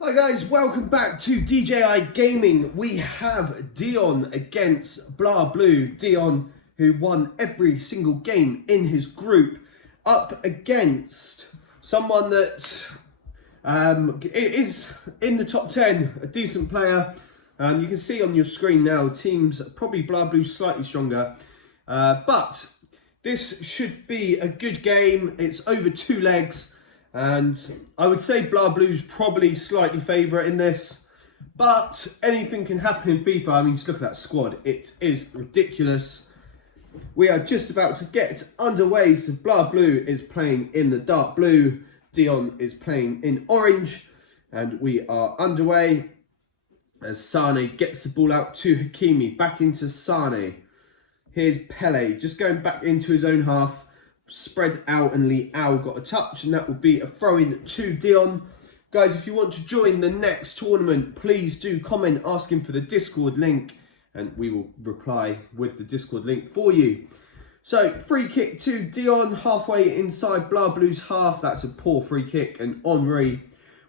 Hi guys, welcome back to Djayigaming. We have Dion against BlaBlu. Dion, who won every single game in his group, up against someone that is in the top 10, a decent player. You can see on your screen now, teams probably BlaBlu slightly stronger, but this should be a good game. It's over 2 legs. And I would say BlaBlu's probably slightly favourite in this, but anything can happen in FIFA. I mean, just look at that squad. It is ridiculous. We are just about to get underway. So BlaBlu is playing in the dark blue. Dion is playing in orange. And we are underway as Sane gets the ball out to Hakimi. Back into Sane. Here's Pele just going back into his own half. Spread out and Liao got a touch, and that will be a throw-in to Dion. Guys, if you want to join the next tournament, please do comment asking for the Discord link, and we will reply with the Discord link for you. So, free kick to Dion, halfway inside BlaBlu's half. That's a poor free kick, and Henry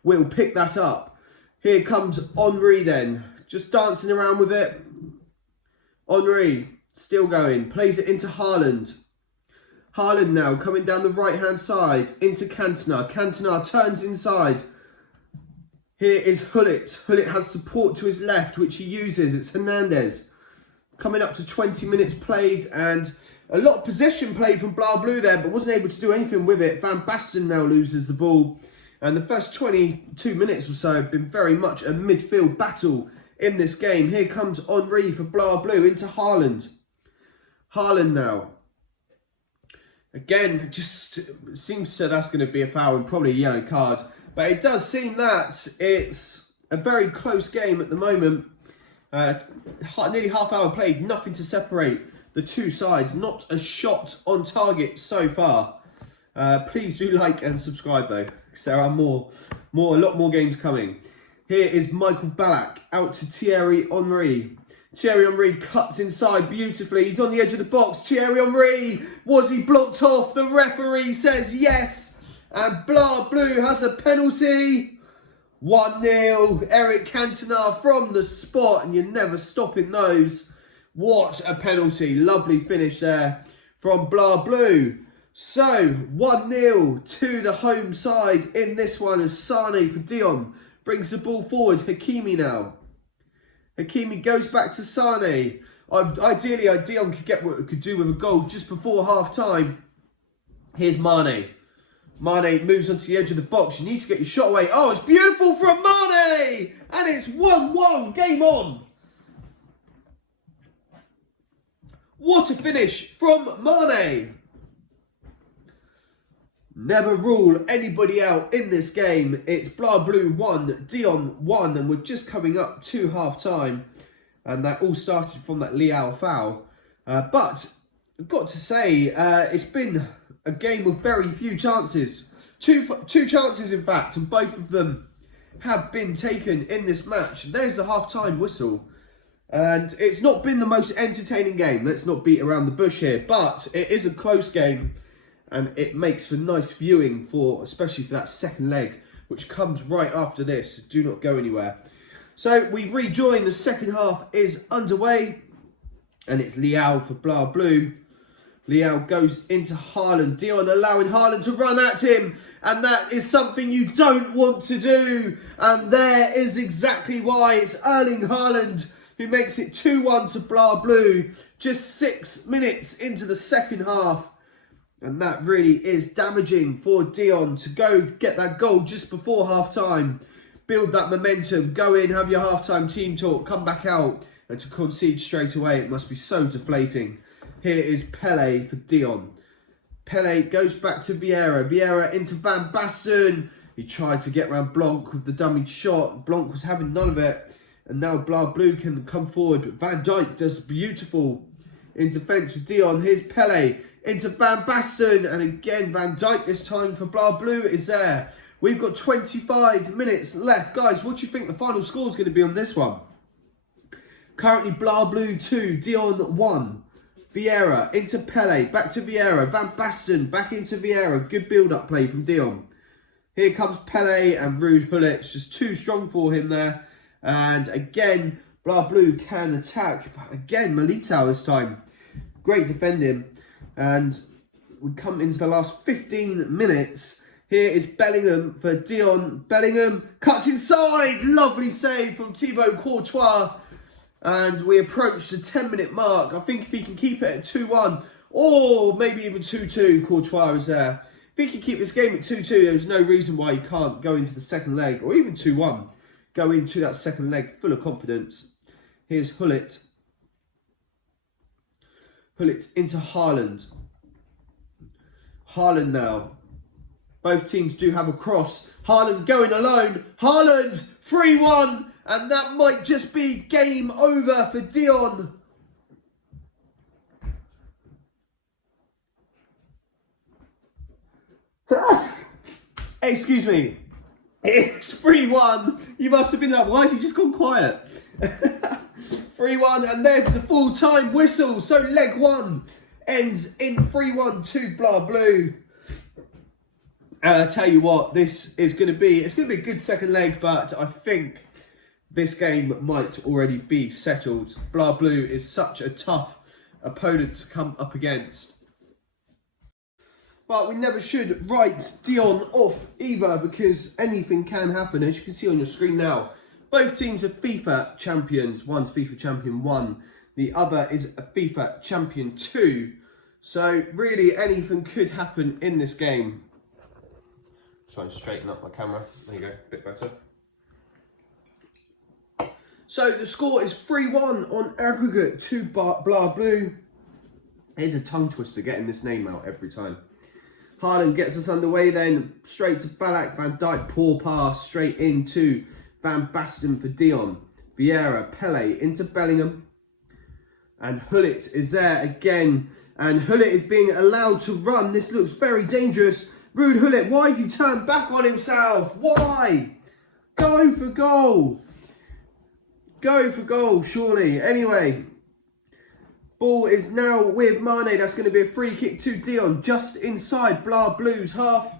will pick that up. Here comes Henry then, just dancing around with it. Henry, still going, plays it into Haaland. Haaland now coming down the right-hand side into Cantona. Cantona turns inside. Here is Hullet. Hullet has support to his left, which he uses. It's Hernandez. Coming up to 20 minutes played, and a lot of possession played from BlaBlu there, but wasn't able to do anything with it. Van Basten now loses the ball. And the first 22 minutes or so have been very much a midfield battle in this game. Here comes Henry for BlaBlu into Haaland. Haaland now. Again, just seems so that's going to be a foul and probably a yellow card. But it does seem that it's a very close game at the moment. Nearly half hour played, nothing to separate the two sides. Not a shot on target so far. Please do like and subscribe though, because there are a lot more games coming. Here is Michael Ballack out to Thierry Henry. Thierry Henry cuts inside beautifully. He's on the edge of the box. Thierry Henry, was he blocked off? The referee says yes. And BlaBlu has a penalty. 1-0. Eric Cantona from the spot. And you're never stopping those. What a penalty. Lovely finish there from BlaBlu. So, 1-0 to the home side in this one as Sane for Dion brings the ball forward. Hakimi now. Hakimi goes back to Sane. Ideally, Dion could get what it could do with a goal just before half-time. Here's Mane. Mane moves onto the edge of the box. You need to get your shot away. Oh, it's beautiful from Mane! And it's 1-1. Game on. What a finish from Mane. Never rule anybody out in this game. It's BlaBlu 1, Dion 1, and we're just coming up to half-time. And that all started from that Liao foul. But I've got to say, it's been a game with very few chances. Two chances, in fact, and both of them have been taken in this match. There's the half-time whistle. And it's not been the most entertaining game. Let's not beat around the bush here. But it is a close game. And it makes for nice viewing, especially for that second leg, which comes right after this. So do not go anywhere. So we rejoin. The second half is underway. And it's Liao for BlaBlu. Liao goes into Haaland. Dion allowing Haaland to run at him. And that is something you don't want to do. And there is exactly why. It's Erling Haaland who makes it 2-1 to BlaBlu. Just 6 minutes into the second half. And that really is damaging for Dion to go get that goal just before half-time. Build that momentum, go in, have your half-time team talk, come back out. And to concede straight away, it must be so deflating. Here is Pele for Dion. Pele goes back to Vieira. Vieira into Van Basten. He tried to get around Blanc with the dummy shot. Blanc was having none of it. And now BlaBlu can come forward. But Van Dijk does beautiful in defence with Dion. Here's Pele. Into Van Basten, and again Van Dijk this time for BlaBlu is there. We've got 25 minutes left. Guys, what do you think the final score is going to be on this one? Currently BlaBlu 2, Dion 1. Vieira into Pele, back to Vieira. Van Basten back into Vieira. Good build-up play from Dion. Here comes Pele and Ruud Gullit, just too strong for him there. And again, BlaBlu can attack. But again, Militao this time. Great defending. And we come into the last 15 minutes. Here is Bellingham for Dion. Bellingham cuts inside. Lovely save from Thibaut Courtois. And we approach the 10-minute mark. I think if he can keep it at 2-1, or maybe even 2-2, Courtois is there. If he can keep this game at 2-2, there's no reason why he can't go into the second leg, or even 2-1. Go into that second leg full of confidence. Here's Gullit. Gullit into Haaland. Haaland now. Both teams do have a cross. Haaland going alone. Haaland 3-1. And that might just be game over for Dion. Excuse me. It's 3-1. You must have been like, why has he just gone quiet? 3-1, and there's the full-time whistle. So leg one ends in 3-1 to BlaBlu. I tell you what, this is going to be, it's going to be a good second leg, but I think this game might already be settled. BlaBlu is such a tough opponent to come up against. But we never should write Dion off either, because anything can happen, as you can see on your screen now. Both teams are FIFA champions. One's FIFA champion 1, the other is a FIFA champion 2. So really anything could happen in this game. Try and straighten up my camera. There you go, a bit better. So the score is 3-1 on aggregate to BlaBlu. Here's a tongue twister getting this name out every time. Haaland gets us underway then, straight to Ballack, Van Dijk, poor pass, straight into Van Basten for Dion. Vieira, Pele into Bellingham. And Gullit is there again. And Gullit is being allowed to run. This looks very dangerous. Ruud Gullit, why has he turned back on himself? Why? Go for goal. Go for goal, surely. Anyway, ball is now with Mane. That's going to be a free kick to Dion, just inside BlaBlu's half.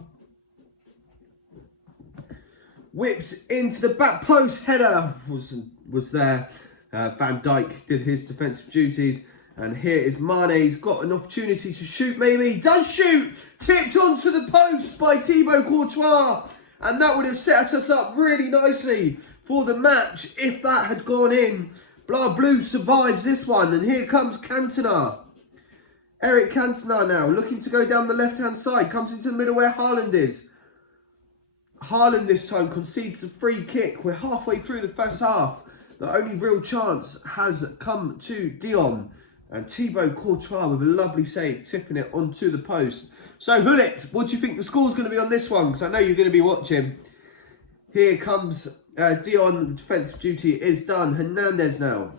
Whipped into the back post. Header was there. Van Dijk did his defensive duties. And here is Mane. He's got an opportunity to shoot, maybe. He does shoot. Tipped onto the post by Thibaut Courtois. And that would have set us up really nicely for the match if that had gone in. BlaBlu survives this one. And here comes Cantona. Eric Cantona now looking to go down the left-hand side. Comes into the middle where Haaland is. Haaland this time concedes the free kick. We're halfway through the first half. The only real chance has come to Dion. And Thibaut Courtois with a lovely save, tipping it onto the post. So Gullit, what do you think the score's going to be on this one? Because I know you're going to be watching. Here comes Dion. The defensive duty is done. Hernandez now.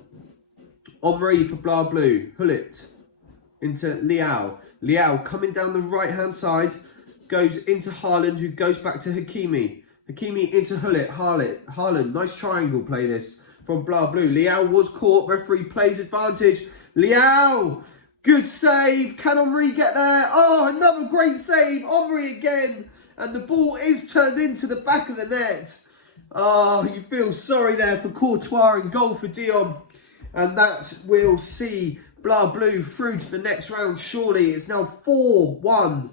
Omri for BlaBlu. Gullit into Leao. Leao coming down the right-hand side. Goes into Haaland, who goes back to Hakimi. Hakimi into Gullit. Haaland, nice triangle play this from BlaBlu. Leao was caught. Referee plays advantage. Leao, good save. Can Omri get there? Oh, another great save. Omri again. And the ball is turned into the back of the net. Oh, you feel sorry there for Courtois and goal for Dion. And that will see BlaBlu through to the next round, surely. It's now 4-1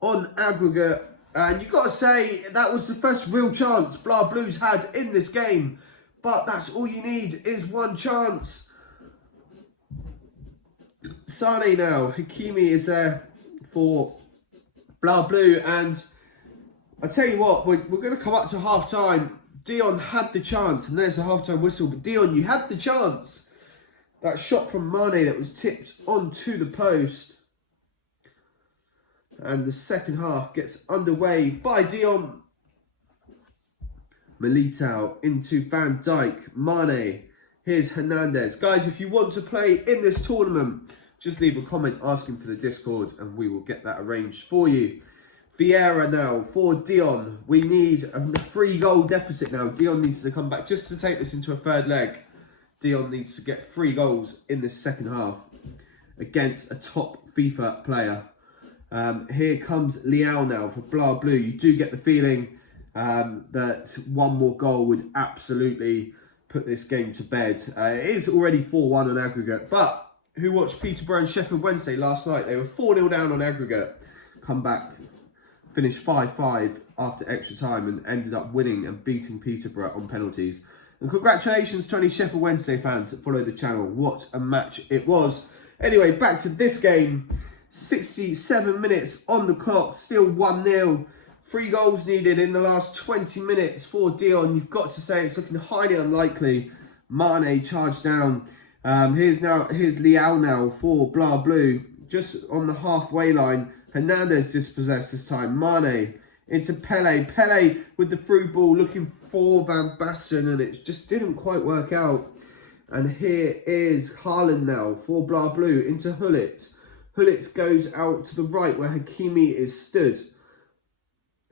on aggregate. And you've got to say, that was the first real chance BlaBlu's had in this game. But that's all you need is one chance. Sane now. Hakimi is there for BlaBlu. And I tell you what, we're going to come up to half-time. Dion had the chance. And there's the half-time whistle. But Dion, you had the chance. That shot from Mane that was tipped onto the post. And the second half gets underway by Dion. Militao into Van Dijk. Mane. Here's Hernandez. Guys, if you want to play in this tournament, just leave a comment asking for the Discord and we will get that arranged for you. Vieira now for Dion. We need a 3-goal deficit now. Dion needs to come back just to take this into a third leg. Dion needs to get 3 goals in this second half against a top FIFA player. Here comes Leao now for BlaBlu. You do get the feeling that one more goal would absolutely put this game to bed. It is already 4-1 on aggregate, but who watched Peterborough and Sheffield Wednesday last night? They were 4-0 down on aggregate, come back, finished 5-5 after extra time and ended up winning and beating Peterborough on penalties. And congratulations to any Sheffield Wednesday fans that follow the channel. What a match it was. Anyway, back to this game. 67 minutes on the clock, still 1-0. 3 goals needed in the last 20 minutes for Dion. You've got to say it's looking highly unlikely. Mane charged down. Here's Liao now for BlaBlu. Just on the halfway line. Hernandez dispossessed this time. Mane into Pele. Pele with the through ball looking for Van Basten, and it just didn't quite work out. And here is Haaland now for BlaBlu into Hullet. Hullet goes out to the right where Hakimi is stood.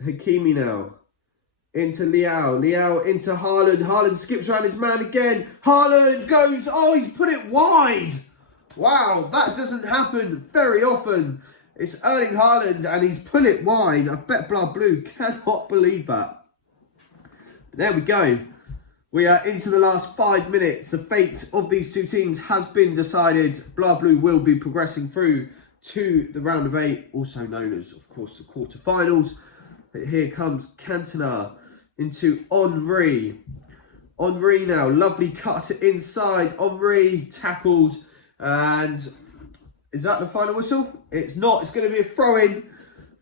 Hakimi now into Liao. Liao into Haaland. Haaland skips around his man again. Haaland goes, oh, he's put it wide. Wow, that doesn't happen very often. It's Erling Haaland and he's put it wide. I bet BlaBlu cannot believe that. But there we go. We are into the last 5 minutes. The fate of these two teams has been decided. BlaBlu will be progressing through to the round of 8, also known as, of course, the quarterfinals. But here comes Cantona into Henry. Henry now, lovely cut inside. Henry tackled, and is that the final whistle? It's not. It's going to be a throw-in.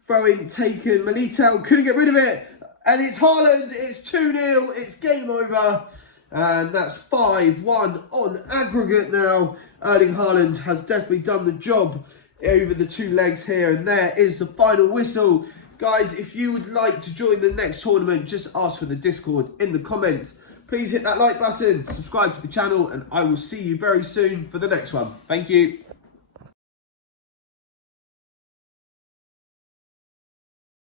Throw-in taken. Milito couldn't get rid of it. And it's Haaland. It's 2-0. It's game over. And that's 5-1 on aggregate now. Erling Haaland has definitely done the job over the 2 legs here. And there is the final whistle. Guys, if you would like to join the next tournament, just ask for the Discord in the comments. Please hit that like button, subscribe to the channel, and I will see you very soon for the next one. Thank you.